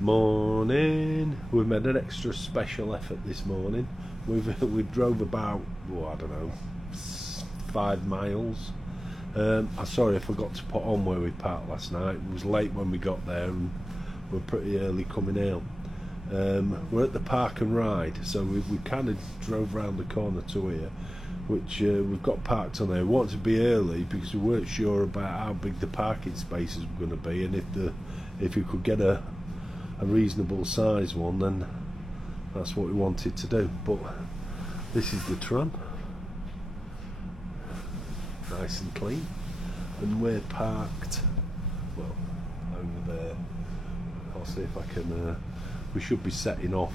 Morning. We've made an extra special effort this morning. We drove about, I don't know, 5 miles. Sorry, I forgot to put on where we parked last night. It was late when we got there and we're pretty early coming out. We're at the Park and Ride, so we kind of drove round the corner to here, which we've got parked on there. We wanted to be early because we weren't sure about how big the parking spaces were going to be, and if you could get a reasonable size one, then that's what we wanted to do. But this is the tram, nice and clean, and we're parked well over there. I'll see if I can we should be setting off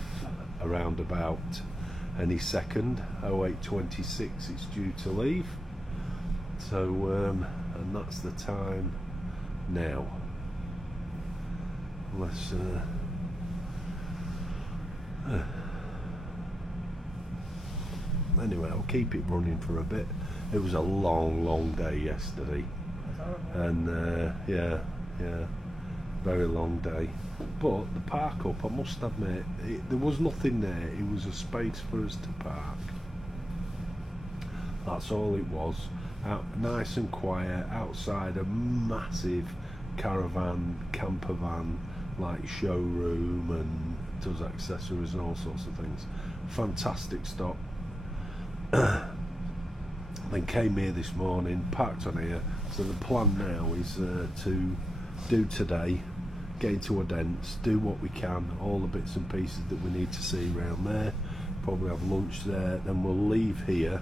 around about any second. 08:26 it's due to leave, so and that's the time now. Let's anyway, I'll keep it running for a bit. It was a long day yesterday, and yeah, very long day. But the park up, I must admit, there was nothing there. It was a space for us to park. That's all it was. Out, nice and quiet outside a massive caravan, camper van, like showroom, and does accessories and all sorts of things. Fantastic stop. Then came here this morning, parked on here. So the plan now is to do today, get into Odense, do what we can, all the bits and pieces that we need to see around there, probably have lunch there, then we'll leave here.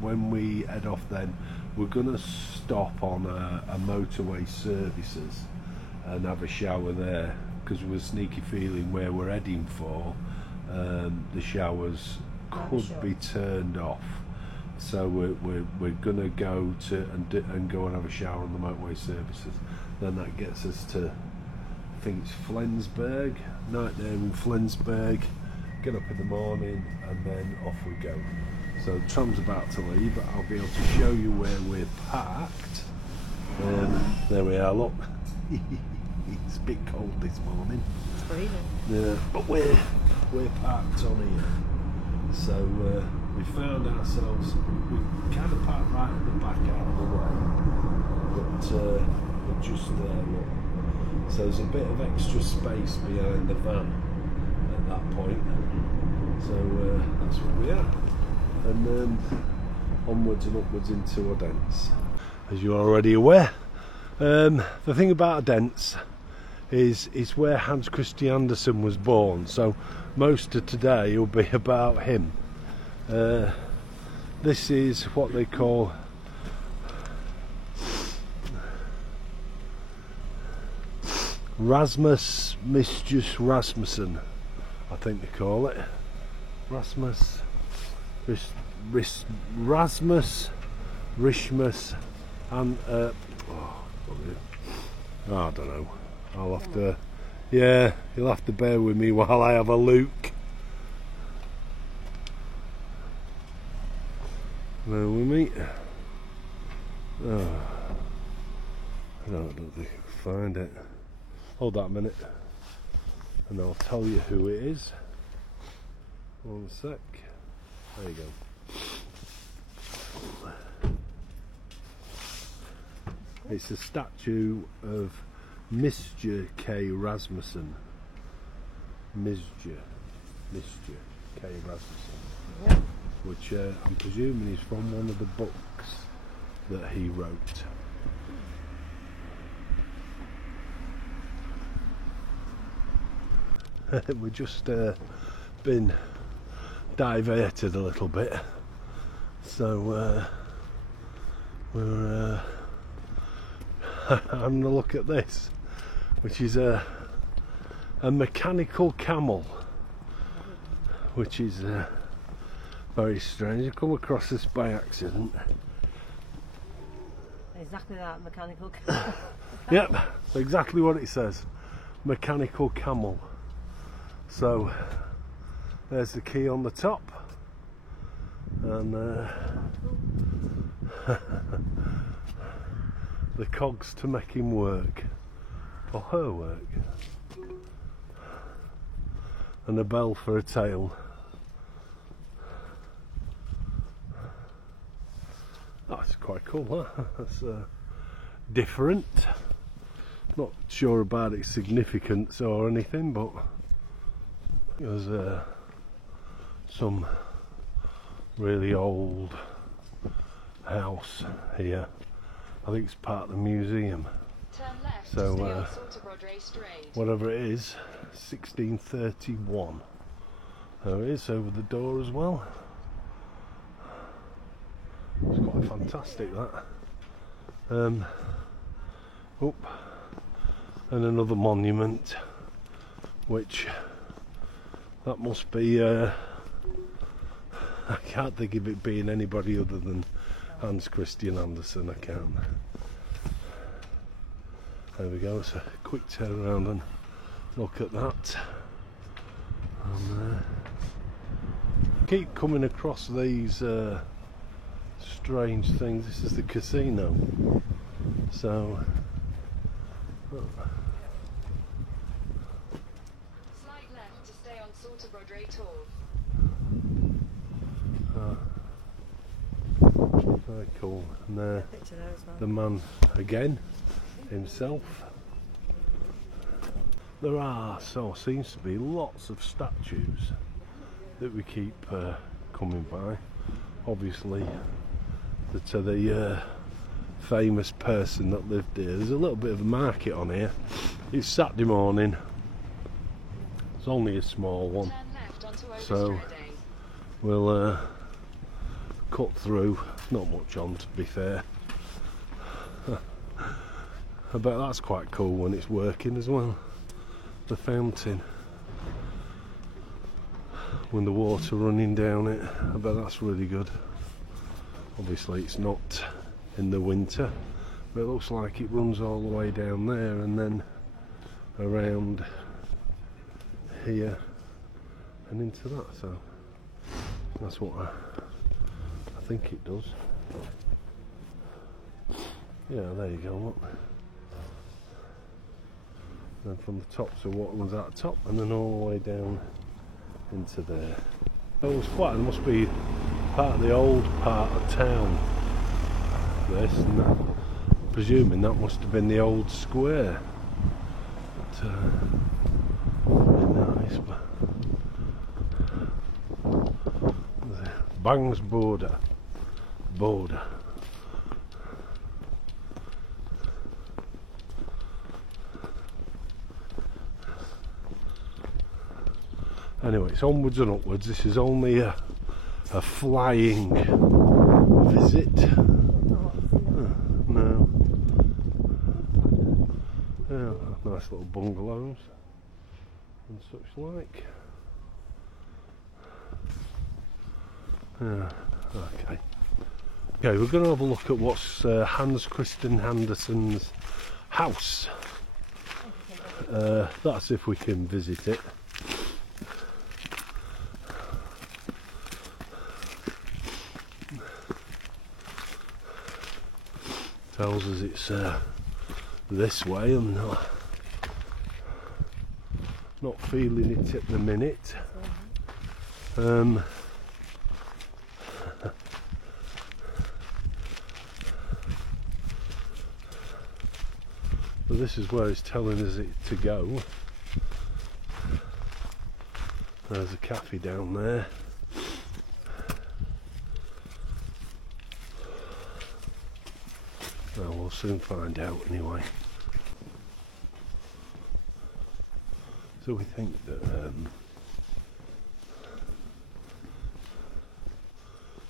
When we head off then, we're going to stop on a motorway services and have a shower there, because we're sneaky feeling where we're heading for, the showers could be turned off. So we're going to go to and go and have a shower on the motorway services. Then that gets us to, I think it's Flensburg, night there in Flensburg, get up in the morning, and then off we go. So the tram's about to leave, but I'll be able to show you where we're parked. There we are, look. It's a bit cold this morning. It's freezing. Yeah, but we're parked on here. So we found ourselves, we kind of parked right at the back out of the way, but we're just there, look. So there's a bit of extra space behind the van at that point. So that's where we are. And then onwards and upwards into Odense. As you're already aware, the thing about Odense is where Hans Christian Andersen was born, so most of today will be about him. This is what they call Rasmus Misjus Rasmussen, I think they call it. Rasmus Rishmus, and I don't know. I'll have to, yeah, you'll have to bear with me while I have a look. Bear with me. Oh, I don't think I can find it. Hold that a minute, and I'll tell you who it is. One sec. There you go. It's a statue of Misjus K. Rasmussen. Misjus K. Rasmussen. Yep. Which I'm presuming is from one of the books that he wrote. We've just been diverted a little bit, so we're having a look at this, which is a mechanical camel, which is very strange. I come across this by accident. Exactly that, mechanical camel. Yep, exactly what it says, mechanical camel. So there's the key on the top, and the cogs to make him work. for her work. And a bell for a tail. That's quite cool, huh? That's different. Not sure about its significance or anything, but there's some really old house here. I think it's part of the museum. Turn left So, to stay on Salterbrodre Straight. Whatever it is, 1631. There it is over the door as well. It's quite fantastic, that. Oh, and another monument, which that must be. I can't think of it being anybody other than Hans Christian Andersen. I can't. There we go. It's a quick turn around and look at that. And, keep coming across these strange things. This is the casino. So. Slide left to stay on Salterbrodre Tor. Very cool. And Picture there as well. the man again himself. There seems to be lots of statues that we keep coming by. Obviously, to the famous person that lived here. There's a little bit of a market on here. It's Saturday morning. It's only a small one, Turn left onto so Overstrade. we'll cut through. Not much on, to be fair. I bet that's quite cool when it's working as well. The fountain, when the water running down it, I bet that's really good. Obviously it's not in the winter, but it looks like it runs all the way down there and then around here and into that, so that's what I think it does. Yeah, there you go, look. And then from the top, so what runs out the top and then all the way down into there. It must be part of the old part of town, this, and that, presuming that must have been the old square. But, nice. Bangs border. Anyway, it's onwards and upwards. This is only a flying visit. No. Yeah, nice little bungalows and such like. Yeah, okay. Okay, we're going to have a look at what's Hans Christian Andersen's house. That's if we can visit it. Tells us it's this way. I'm not feeling it at the minute. But this is where it's telling us it to go. There's a cafe down there. Well, we'll soon find out anyway. So we think that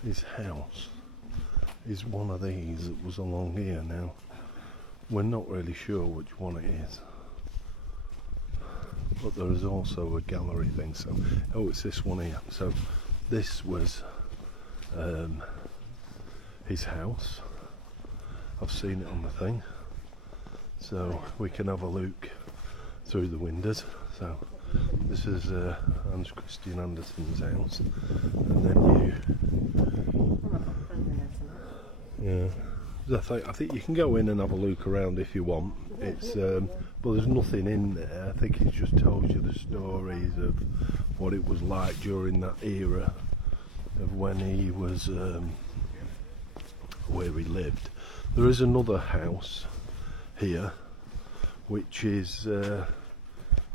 his house is one of these that was along here. Now we're not really sure which one it is, but there is also a gallery thing, so it's this one here. So this was his house. I've seen it on the thing, so we can have a look through the windows. So this is Hans Christian Andersen's house, and then yeah, I think you can go in and have a look around if you want. It's but there's nothing in there. I think it just tells you the stories of what it was like during that era of when he was where he lived. There is another house here, which is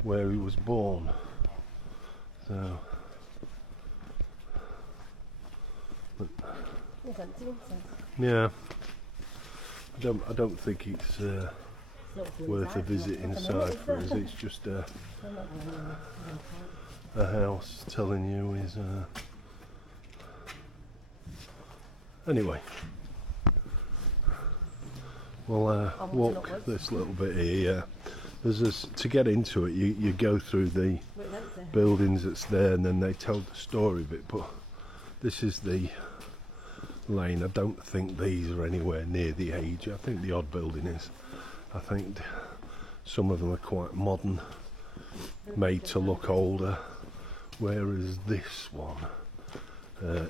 where he was born. So. It's empty, isn't it? Yeah. I don't think it's worth a visit inside for us. It's just a house telling you is. Anyway, we'll walk this little bit here. There's this, to get into it, you go through the buildings that's there, and then they tell the story of it. But this is the lane. I don't think these are anywhere near the age. I think the odd building is. I think some of them are quite modern, made to look older, whereas this one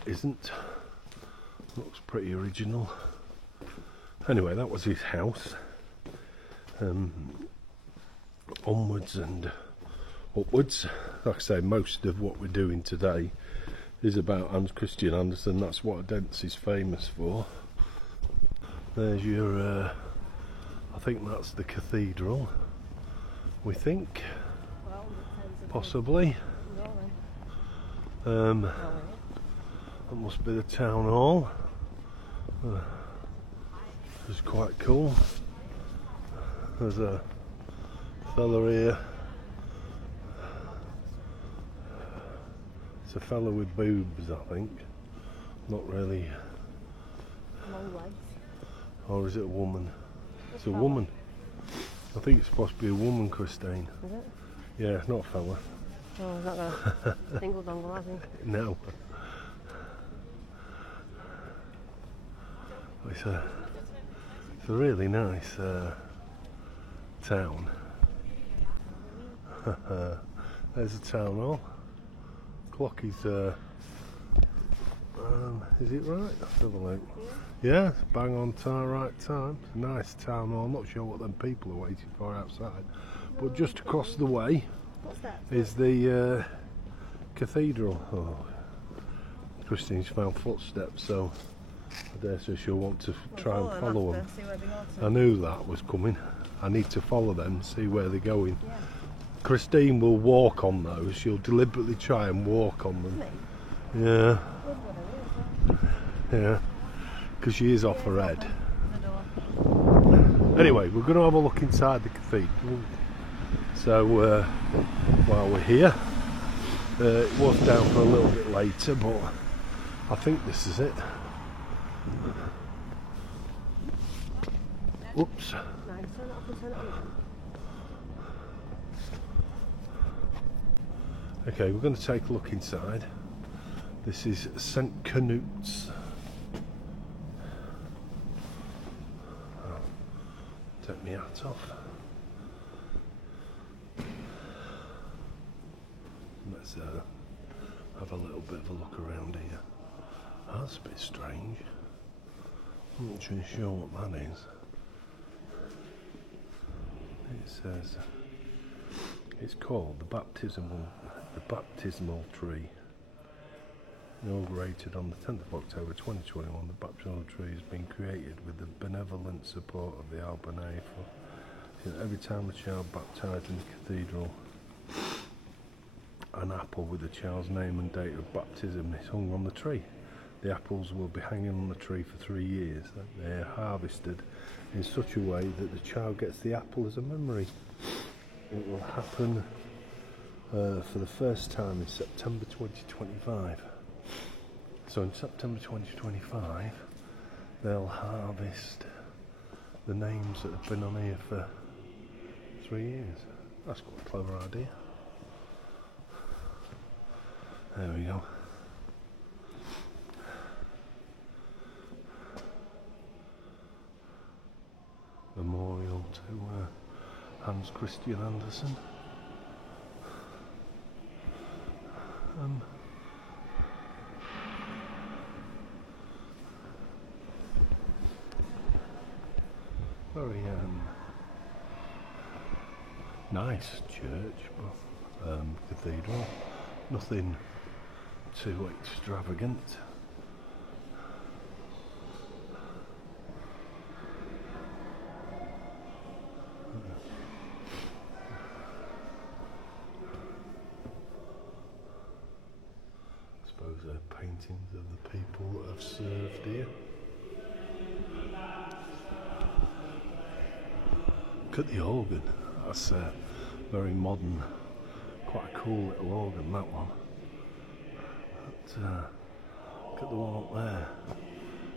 isn't. Looks pretty original. Anyway, that was his house. Onwards and upwards. Like I say, most of what we're doing today is about Hans Christian Andersen. That's what Odense is famous for. There's your I think that's the cathedral, we think, possibly. That must be the town hall. It's quite cool. There's a fella here. It's a fella with boobs, I think. Not really. Long legs. Or is it a woman? It's a woman. I think it's supposed to be a woman, Christine. Is it? Yeah, not a fella. Oh, he's not going to dingle dongle, has he? No. It's a really nice town. There's a town hall. Clock is it right? Let's have a look. Yeah, it's bang on time, right time. It's a nice town hall. I'm not sure what them people are waiting for outside. But just across the way is the cathedral. Oh, Christine's found footsteps, so I dare say she'll want to try and follow them. I knew that was coming. I need to follow them, see where they're going. Yeah. Christine will walk on those. She'll deliberately try and walk on them. Yeah. Yeah. Because she is off her head. Anyway, we're going to have a look inside the cathedral. So while we're here, it was down for a little bit later, but I think this is it. Whoops. Okay, we're going to take a look inside. This is St. Canute's. Take my hat off. Let's have a little bit of a look around here. That's a bit strange. I'm not really sure what that is. It says it's called the baptismal tree. Inaugurated on the 10th of October 2021, the baptismal tree has been created with the benevolent support of the Albany. Every time a child baptised in the cathedral, an apple with the child's name and date of baptism is hung on the tree. The apples will be hanging on the tree for 3 years. They are harvested in such a way that the child gets the apple as a memory. It will happen for the first time in September 2025. So in September 2025, they'll harvest the names that have been on here for 3 years. That's quite a clever idea. There we go. Memorial to Hans Christian Andersen. very nice church, but cathedral. Nothing too extravagant. I suppose they're paintings of the people that have served here. Look at the organ. That's a very modern, quite a cool little organ, that one. But, look at the one up there.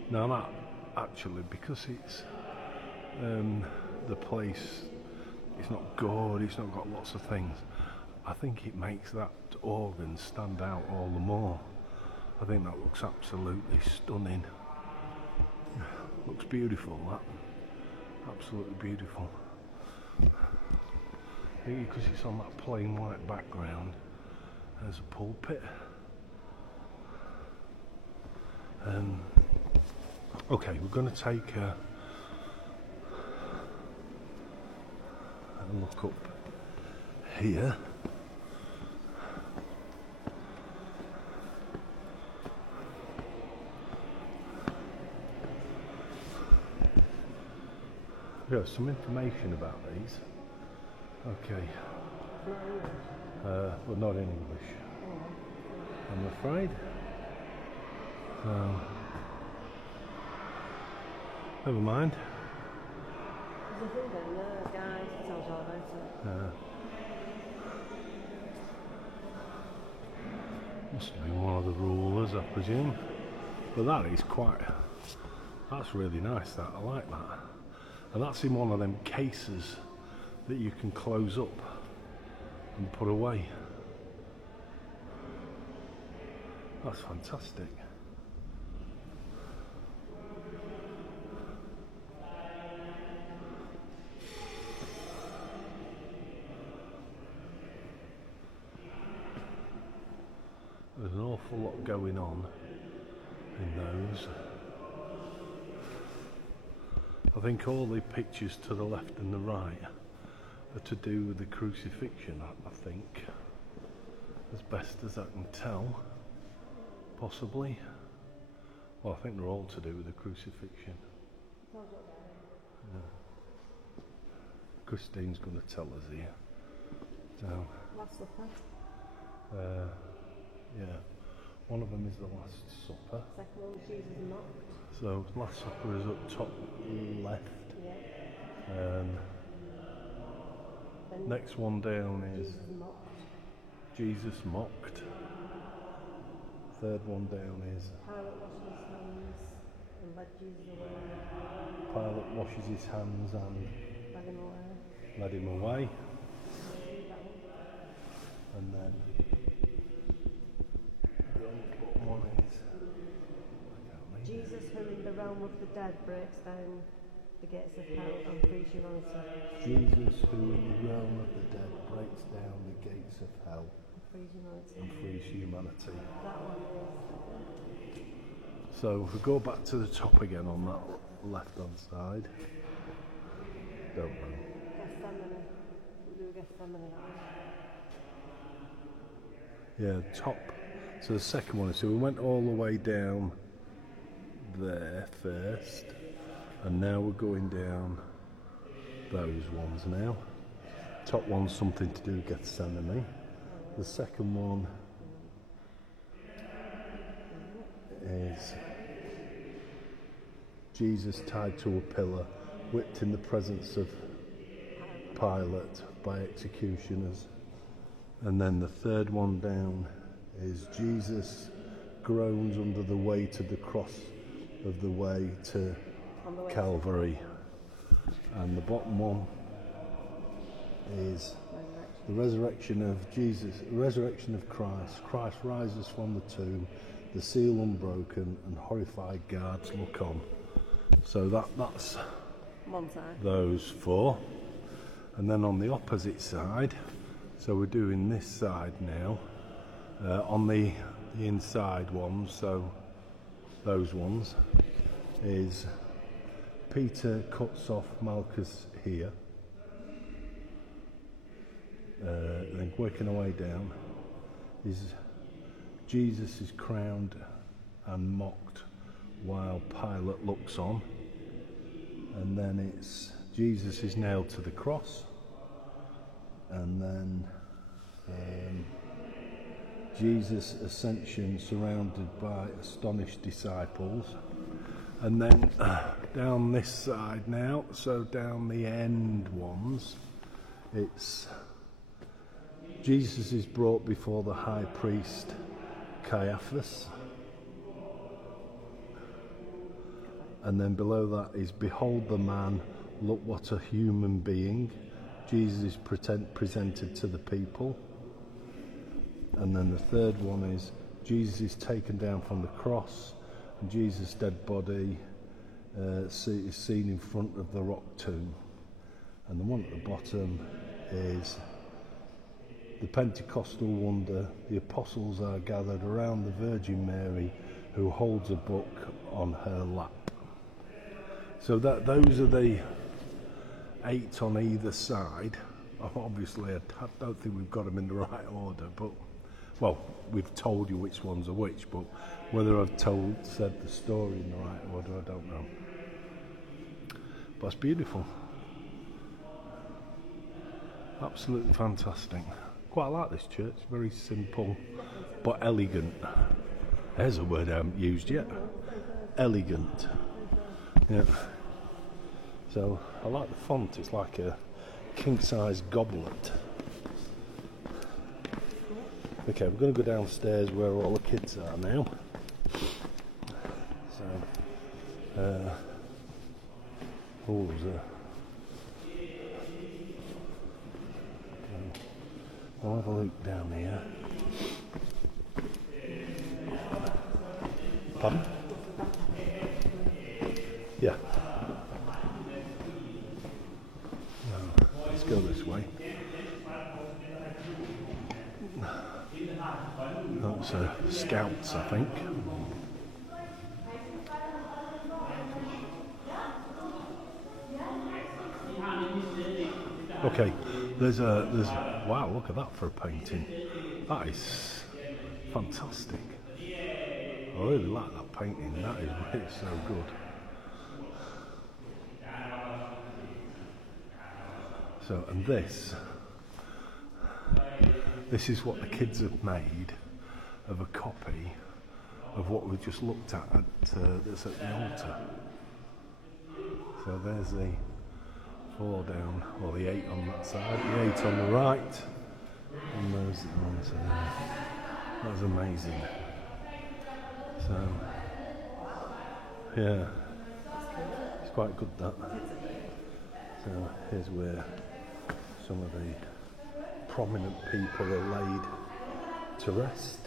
Now that, actually, because it's the place, it's not good, it's not got lots of things, I think it makes that organ stand out all the more. I think that looks absolutely stunning. Looks beautiful, that. Absolutely beautiful. I think because it's on that plain white background, there's a pulpit. Okay, we're going to take a look up here. Yeah, some information about these. Okay. Well, not in English, I'm afraid. Never mind. There's a thing down there, guys, that tells you all about it. Must have been one of the rulers, I presume. But that is quite... That's really nice, that. I like that. And that's in one of them cases that you can close up and put away. That's fantastic. There's an awful lot going on in those. I think all the pictures to the left and the right are to do with the crucifixion, I think, as best as I can tell, possibly. Well, I think they're all to do with the crucifixion. Yeah. Christine's going to tell us here. So, Last Supper. yeah, one of them is the Last Supper. Second one, Jesus mocked. So, Last Supper is up top left. Yeah. Then Next one down is Jesus mocked. Jesus mocked. Third one down is Pilate washed his hands and led Jesus away. Pilate washes his hands and Led him away. led him away. That one. And then the bottom one is I can't read it. Jesus, who in the realm of the dead breaks down the gates of hell and frees humanity. Jesus, who in the realm of the dead breaks down the gates of hell Frees humanity. and frees humanity. That one is. So if we go back to the top again on that left hand side, don't know. Gethsemane. We'll do Gethsemane, that one. Yeah, top. So the second one, so we went all the way down there first, and now we're going down those ones now. Top one's something to do with Gethsemane. The second one is Jesus tied to a pillar, whipped in the presence of Pilate by executioners. And then the third one down is Jesus groans under the weight of the cross of the way to Calvary. And the bottom one is the resurrection of Jesus, resurrection of Christ. Christ rises from the tomb, the seal unbroken, and horrified guards look on. So that's One side. those four. And then on the opposite side, so we're doing this side now, on the inside ones, so those ones, is Peter cuts off Malchus here. Then working our way down, Jesus is crowned and mocked while Pilate looks on. And then it's Jesus is nailed to the cross. And then Jesus' ascension surrounded by astonished disciples. And then down this side now, so down the end ones, it's Jesus is brought before the high priest Caiaphas. And then below that is, behold the man, look what a human being. Jesus is presented to the people. And then the third one is, Jesus is taken down from the cross, and Jesus' dead body is seen in front of the rock tomb. And the one at the bottom is the Pentecostal wonder. The apostles are gathered around the Virgin Mary, who holds a book on her lap. So those are the 8 on either side. Obviously, I don't think we've got them in the right order, but, well, we've told you which ones are which, but whether I've said the story in the right order, I don't know. But it's beautiful. Absolutely fantastic. Quite like this church. Very simple, but elegant. There's a word I haven't used yet. Elegant. Yeah. So I like the font. It's like a king-size goblet. Okay, we're going to go downstairs where all the kids are now. So, I'll have a look down here. Pardon? Yeah. No, let's go this way. That's Scouts, I think. Okay, there's wow, look at that for a painting. That is fantastic. I really like that painting. That is really so good. So, and this is what the kids have made of a copy of what we just looked at that's at the altar. So there's the 4 down, or the 8 on that side, the 8 on the right, and there's the ones there. That's amazing. So, yeah, it's quite good, that. So here's where some of the prominent people are laid to rest.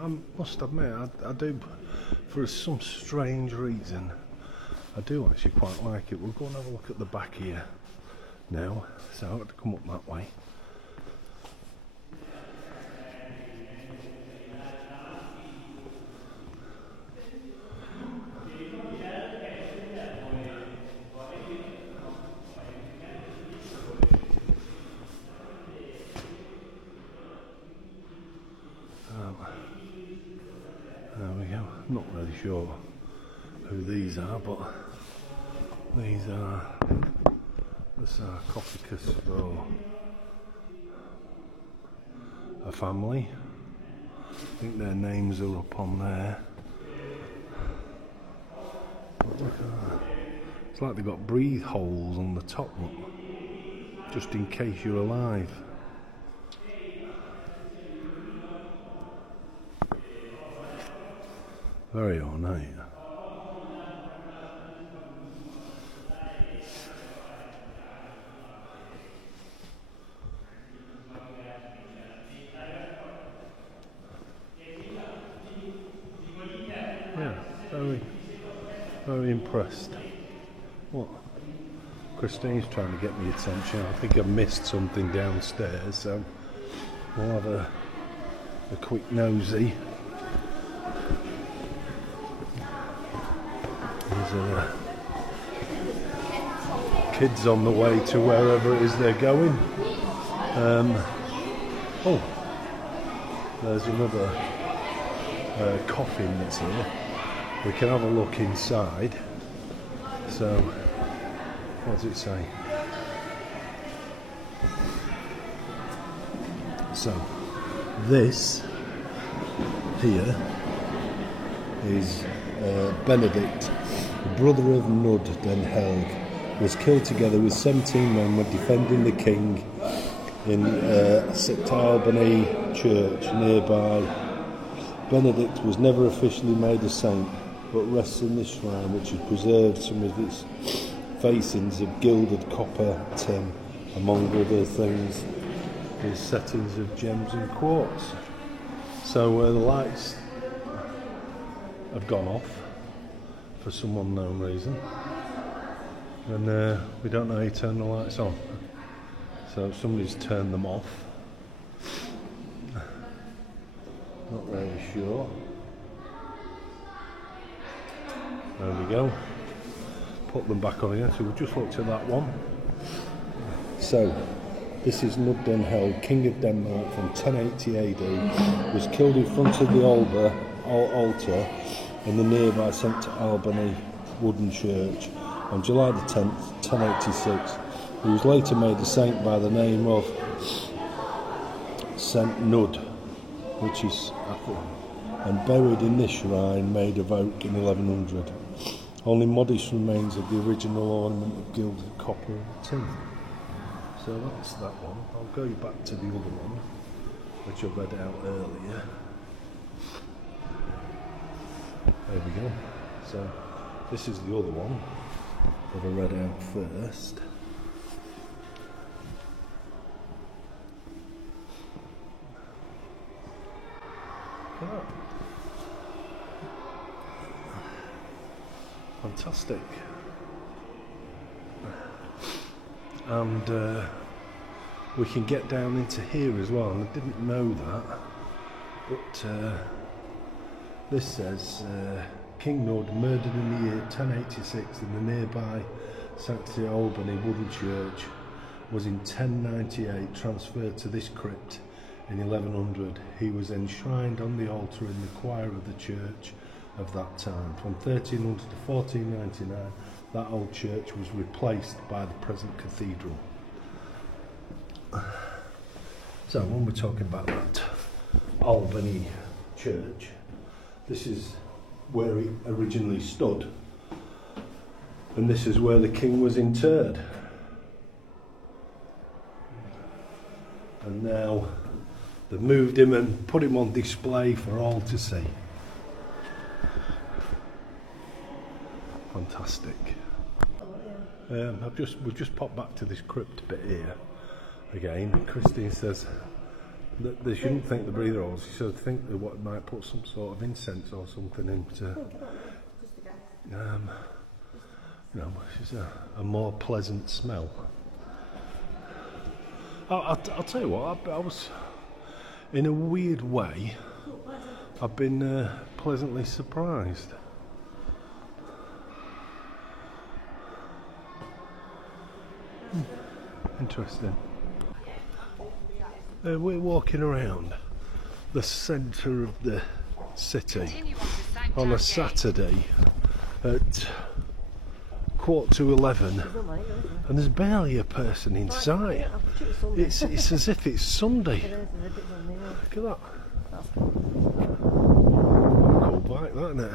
I must admit, I do, for some strange reason, I do actually quite like it. We'll go and have a look at the back here now, so I have to come up that way. There we go. I'm not really sure who these are, but these are the sarcophagus for a family. I think their names are up on there. But look at that. It's like they've got breathe holes on the top, look, just in case you're alive. Very ornate. Very impressed. What? Christine's trying to get me attention. I think I missed something downstairs, so we'll have a quick nosy. There's kids on the way to wherever it is they're going. Oh, there's another coffin that's here. We can have a look inside. So, what does it say? So, this here is Benedict, brother of Nud den Helg, was killed together with 17 men when defending the king in St Albany Church nearby. Benedict was never officially made a saint, but rests in this shrine, which has preserved some of its facings of gilded copper, tin, among other things, with settings of gems and quartz. So the lights have gone off for some unknown reason, and we don't know how you turn the lights on. So somebody's turned them off. Not really sure. There we go. Put them back on again. So we've just looked at that one. So this is Nud den Helg, king of Denmark from 1080 AD. Was killed in front of the altar in the nearby St Albany wooden church on July the 10th, 1086. He was later made a saint by the name of Saint Nud, which is and buried in this shrine made of oak in 1100. Only modest remains of the original ornament of gilded copper and tin. So that's that one. I'll go back to the other one, which I read out earlier. There we go. So this is the other one that I read out first. Look at that. Fantastic. And we can get down into here as well, and I didn't know that, but this says King Nud, murdered in the year 1086 in the nearby St Albany wooden church, was in 1098 transferred to this crypt in 1100. He was enshrined on the altar in the choir of the church of that time. From 1300 to 1499, that old church was replaced by the present cathedral. So when we're talking about that Albany church, this is where he originally stood, and this is where the king was interred. And now they've moved him and put him on display for all to see. Fantastic. We've just popped back to this crypt bit here again. Christine says that they shouldn't think the breather holes. She said think they might put some sort of incense or something into. She's a more pleasant smell. I'll tell you what. I was, in a weird way, I've been pleasantly surprised. Interesting. We're walking around the centre of the city on a Saturday at 11:15, and there's barely a person in sight. It's as if it's Sunday. Look at that. Cool bike, that, isn't it?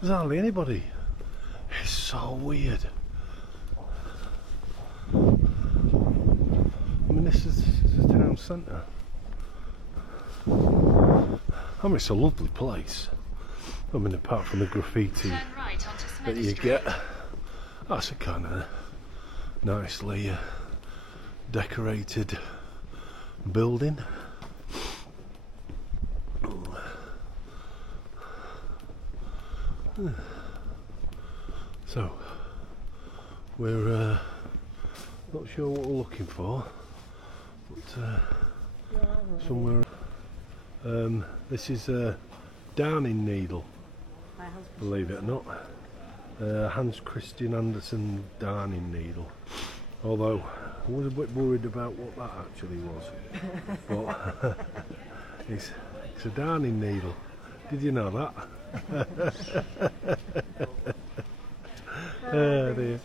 There's hardly anybody. It's so weird. I mean, this is the town centre. I mean, it's a lovely place. I mean, apart from the graffiti that you get, that's a kind of nicely decorated building. So we're not sure what we're looking for, but somewhere. This is a darning needle, believe it or not. Hans Christian Andersen darning needle. Although I was a bit worried about what that actually was. But it's a darning needle. Did you know that? Oh dear.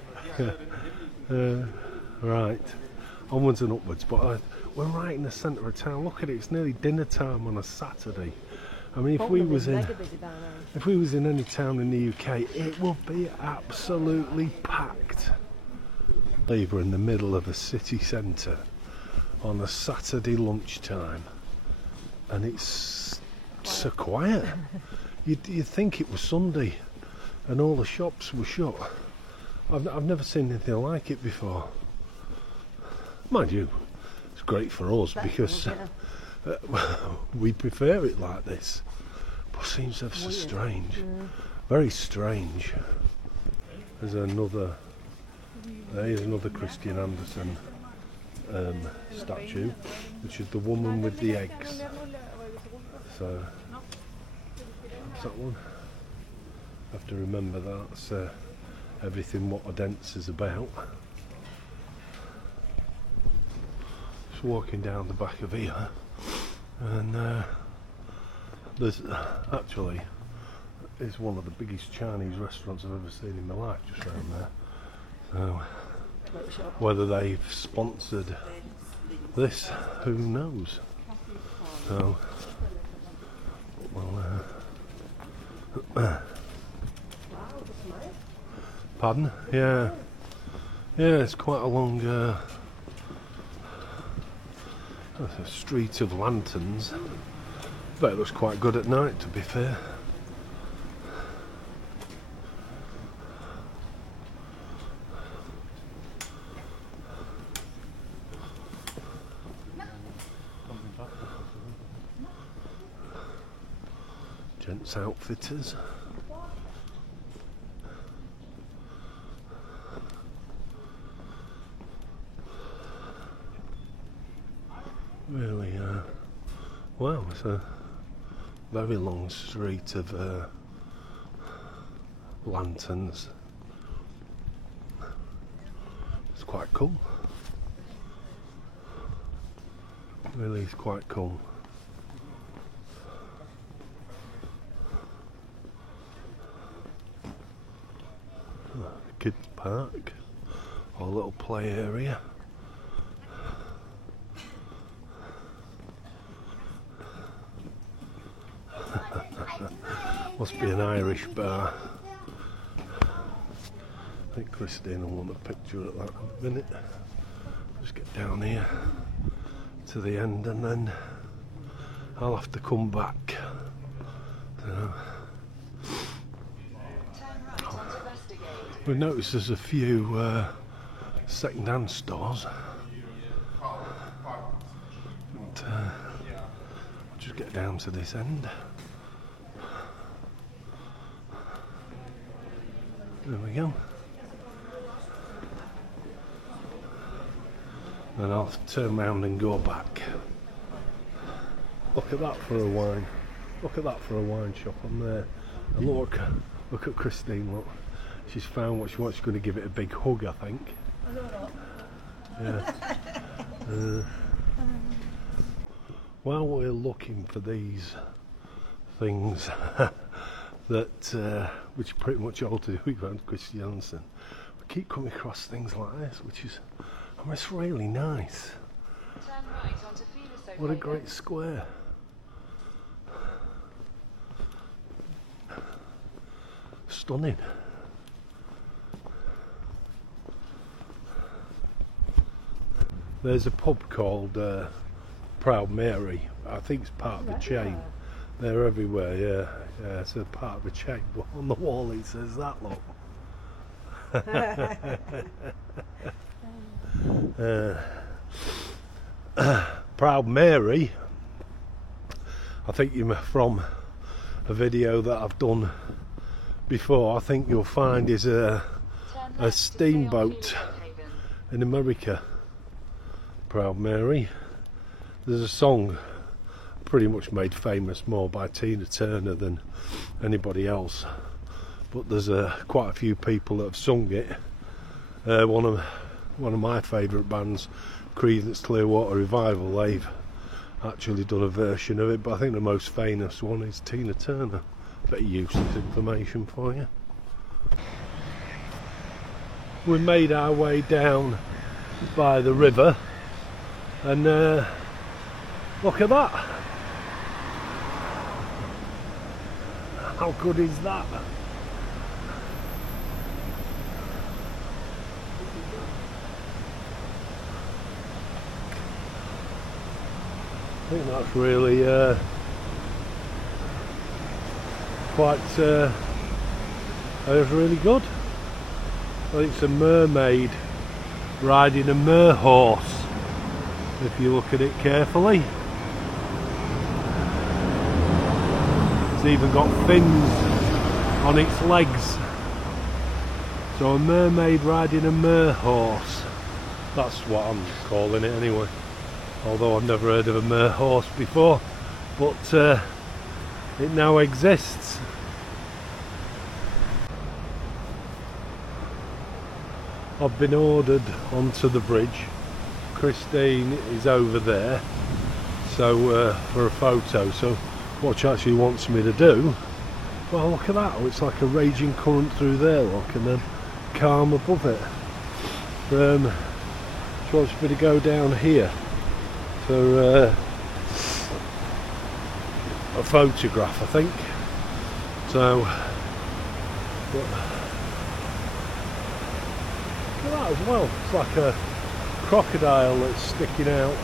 Right, onwards and upwards. But we're right in the centre of town. Look at it. It's nearly dinner time on a Saturday. I mean, if we was in any town in the UK, it would be absolutely packed. We're in the middle of the city centre on a Saturday lunchtime, and it's so quiet. You'd think it was Sunday, and all the shops were shut. I've never seen anything like it before. Mind you, it's great for us because we prefer it like this. But it seems ever so strange. Very strange. There's another Christian Andersen statue, which is the woman with the eggs. So what's that one? I have to remember that's everything what Odense is about. Just walking down the back of here, and there's actually it's one of the biggest Chinese restaurants I've ever seen in my life, just around there. So whether they've sponsored this, who knows? So well, pardon? Yeah, it's quite a long a street of lanterns, but it looks quite good at night, to be fair. Gents Outfitters. Really, wow, it's a very long street of lanterns. It's quite cool. Really, it's quite cool. Kids park, or a little play area. Must be an Irish bar. I think Christine will want a picture at that in a minute. Just get down here to the end, and then I'll have to come back. So, we've noticed there's a few second-hand stores. But, I'll just get down to this end. There we go. Then I'll turn round and go back. Look at that for a wine. Look at that for a wine shop on there. And look at Christine, look. She's found what she wants. She's going to give it a big hug, I think. Yeah. While we're looking for these things that which pretty much all to do with Hans Christian Andersen, we keep coming across things like this, which is, I mean, it's really nice. Turn right onto Filosofia's. What a great square. Stunning. There's a pub called Proud Mary. I think it's part of the chain. They're everywhere, yeah, it's a part of the chain. But on the wall it says that, look. Proud Mary, I think you're from a video that I've done before, I think you'll find is a Turn left to stay on steamboat Woodhaven. in America. Proud Mary. There's a song pretty much made famous more by Tina Turner than anybody else, but there's quite a few people that have sung it. One of my favourite bands, Creedence Clearwater Revival, they've actually done a version of it, but I think the most famous one is Tina Turner. Bit of useless information for you. We made our way down by the river, and look at that. How good is that? I think that's really that was really good. I think it's a mermaid riding a mer horse, if you look at it carefully. It's even got fins on its legs. So a mermaid riding a mer horse. That's what I'm calling it anyway. Although I've never heard of a mer horse before, but it now exists. I've been ordered onto the bridge. Christine is over there, so for a photo. So what she actually wants me to do, well, look at that. Oh, it's like a raging current through there, look, and then calm above it. She wants me to go down here for a photograph, I think. So but, look at that as well. It's like a crocodile that's sticking out.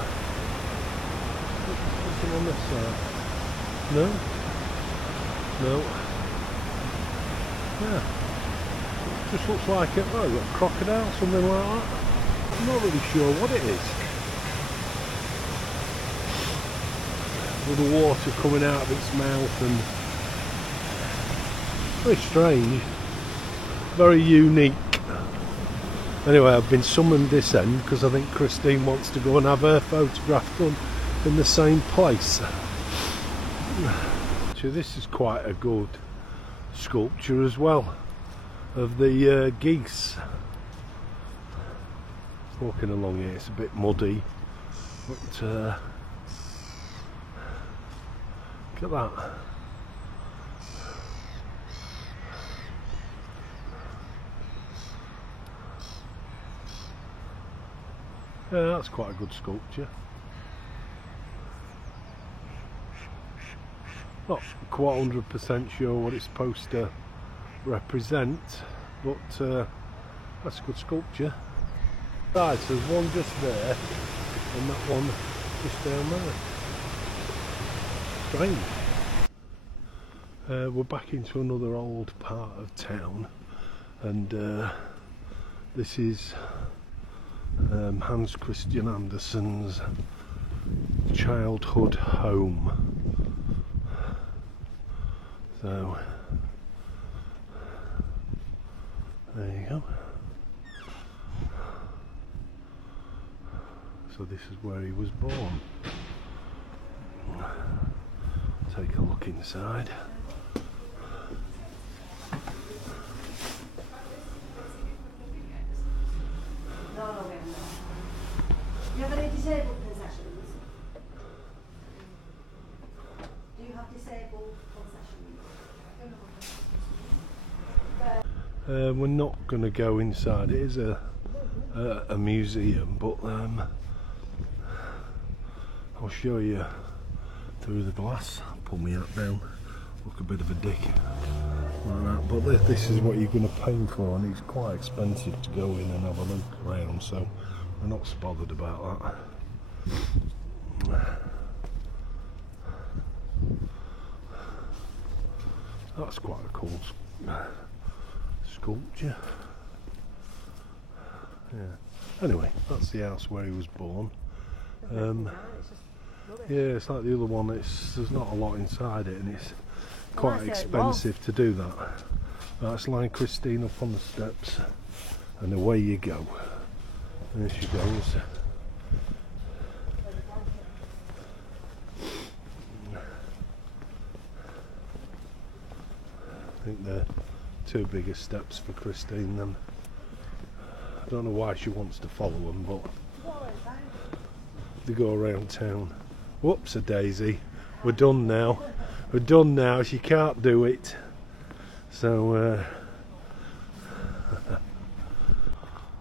Something on this side. No? No. Yeah. Just looks like it. Oh, you've got a crocodile, something like that. I'm not really sure what it is. With the water coming out of its mouth, and very strange, very unique. Anyway, I've been summoned this end because I think Christine wants to go and have her photograph done in the same place. So this is quite a good sculpture as well, of the geese. Walking along here, it's a bit muddy, but look at that. Yeah, that's quite a good sculpture. Not quite 100% sure what it's supposed to represent, but that's a good sculpture. Right, so there's one just there, and that one just down there. Strange. We're back into another old part of town, and this is Hans Christian Andersen's childhood home. So there you go. So this is where he was born. Take a look inside. Do you have any disabled concessions? Do you have disabled concessions? We're not going to go inside. It is a museum, but I'll show you through the glass. Pull me hat down. Look a bit of a dick like that. But this is what you're going to pay for, and it's quite expensive to go in and have a look around. So we're not so bothered about that. That's quite a cool sculpture. Yeah. Anyway, that's the house where he was born. Yeah, it's like the other one. There's not a lot inside it, and it's quite expensive to do that. Let's line Christine up on the steps, and away you go. There she goes. I think they're two bigger steps for Christine then. I don't know why she wants to follow them, but they go around town. Whoops a daisy. We're done now. We're done now. She can't do it. So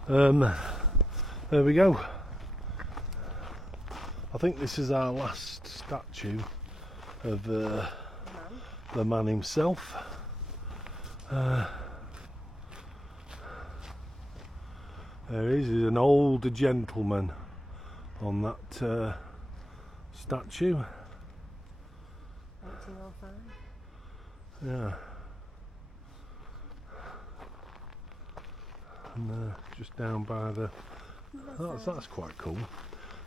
there we go. I think this is our last statue of the man himself. There he is. He's an older gentleman on that statue. 1805. Yeah. And just down by the... that's quite cool.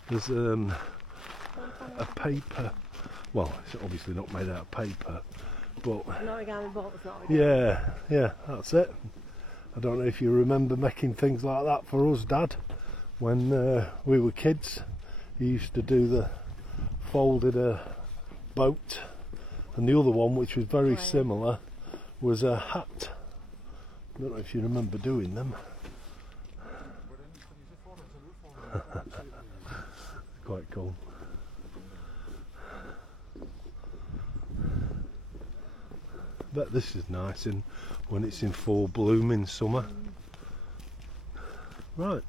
There's a paper... Well, it's obviously not made out of paper, but... An origami boat was not origami. Yeah, that's it. I don't know if you remember making things like that for us, Dad. When we were kids, he used to do the folded boat, and the other one, which was very similar, was a hat. I don't know if you remember doing them. Quite cool. Bet this is nice when it's in full bloom in summer. Right.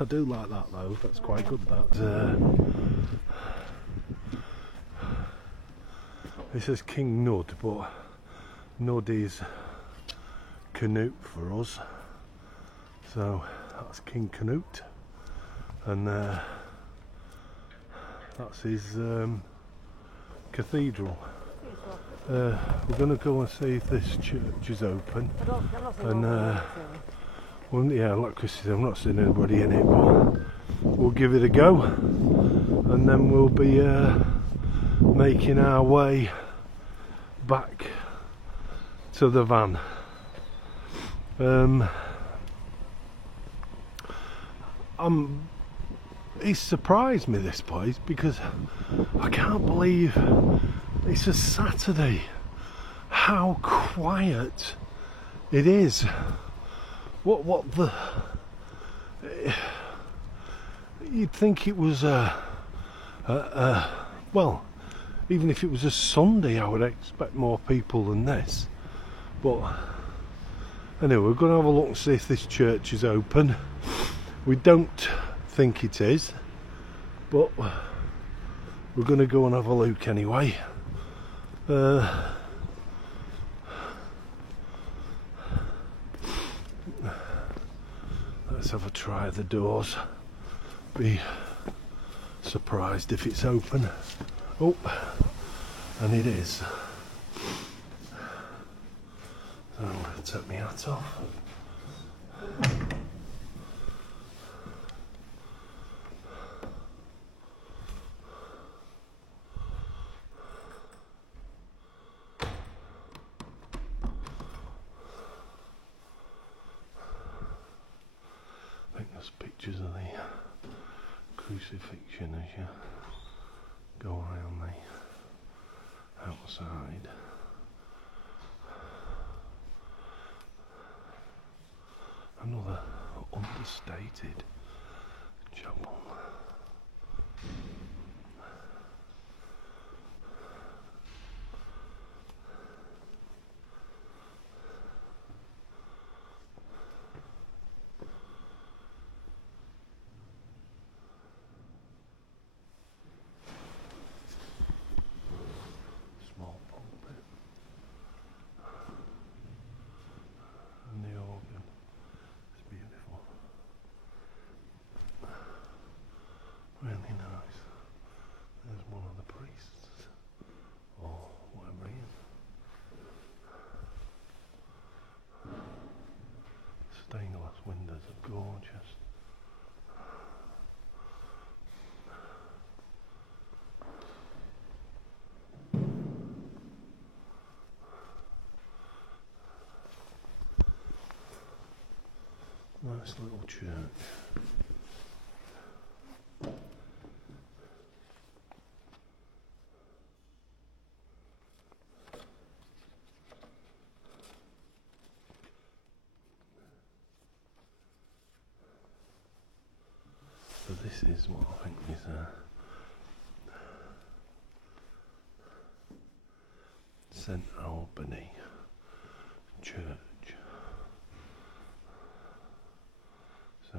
I do like that though, that's quite good that. It says King Nud, but Nud is Canute for us. So that's King Canute, and that's his cathedral. We're going to go and see if this church is open. And well, yeah, like Chris said, I'm not seeing anybody in it, but we'll give it a go, and then we'll be making our way back to the van. It's surprised me, this place, because I can't believe it's a Saturday. How quiet it is. What the... You'd think it was well, even if it was a Sunday, I would expect more people than this. But anyway, we're going to have a look and see if this church is open. We don't think it is, but we're going to go and have a look anyway. Let's have a try at the doors. Be surprised if it's open. Oh, and it is. So I'm going to take my hat off. I think there's pictures of the crucifixion as you go around the outside. Another understated chapel. Small pulpit. And the organ. It's beautiful. Nice little church. So this is what I think is St Albany Church. So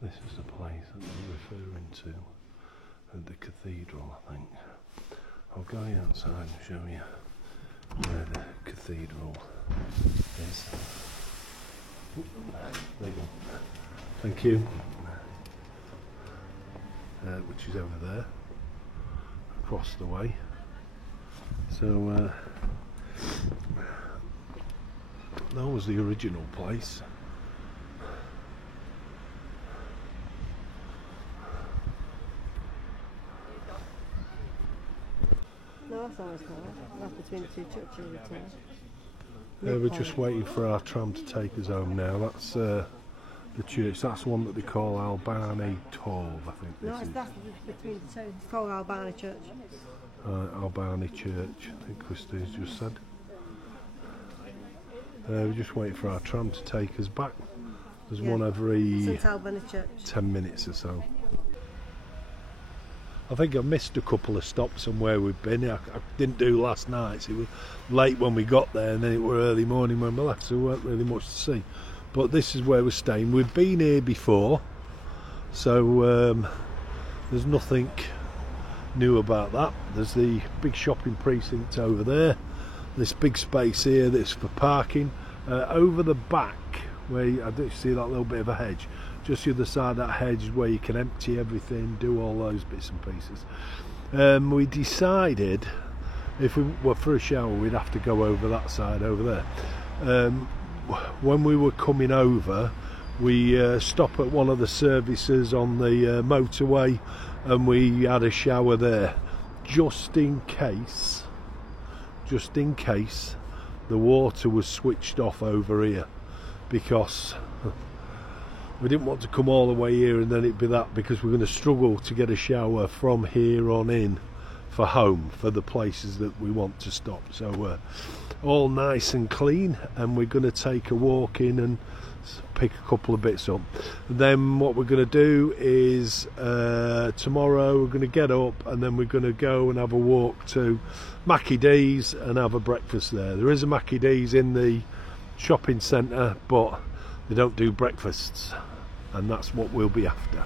this is the place that we're referring to at the cathedral, I think. I'll go outside and show you where the cathedral is. There you go. Thank you. Which is over there, across the way. So that was the original place. No, that's always nice. That's between the two churches. We're just waiting for our tram to take us home now. That's the church. That's one that they call Albany Tove, I think. No, that's between the two. It's called Albany Church. Albany Church, I think Christie's just said. We're just waiting for our tram to take us back. There's one every St Albany Church. 10 minutes or so. I think I missed a couple of stops on where we've been. I didn't do last night, so it was late when we got there, and then it was early morning when we left, so there weren't really much to see. But this is where we're staying. We've been here before, so there's nothing new about that. There's the big shopping precinct over there, this big space here that's for parking. Over the back, where I do see that little bit of a hedge, just the other side of that hedge is where you can empty everything, do all those bits and pieces. We decided if we were for a shower we'd have to go over that side over there. When we were coming over, we stopped at one of the services on the motorway, and we had a shower there, just in case the water was switched off over here, because we didn't want to come all the way here and then it'd be that, because we're going to struggle to get a shower from here on in for home, for the places that we want to stop. So all nice and clean, and we're going to take a walk in and pick a couple of bits up. And then what we're going to do is tomorrow we're going to get up and then we're going to go and have a walk to Mackie D's and have a breakfast there. There is a Mackie D's in the shopping centre, but they don't do breakfasts, and that's what we'll be after.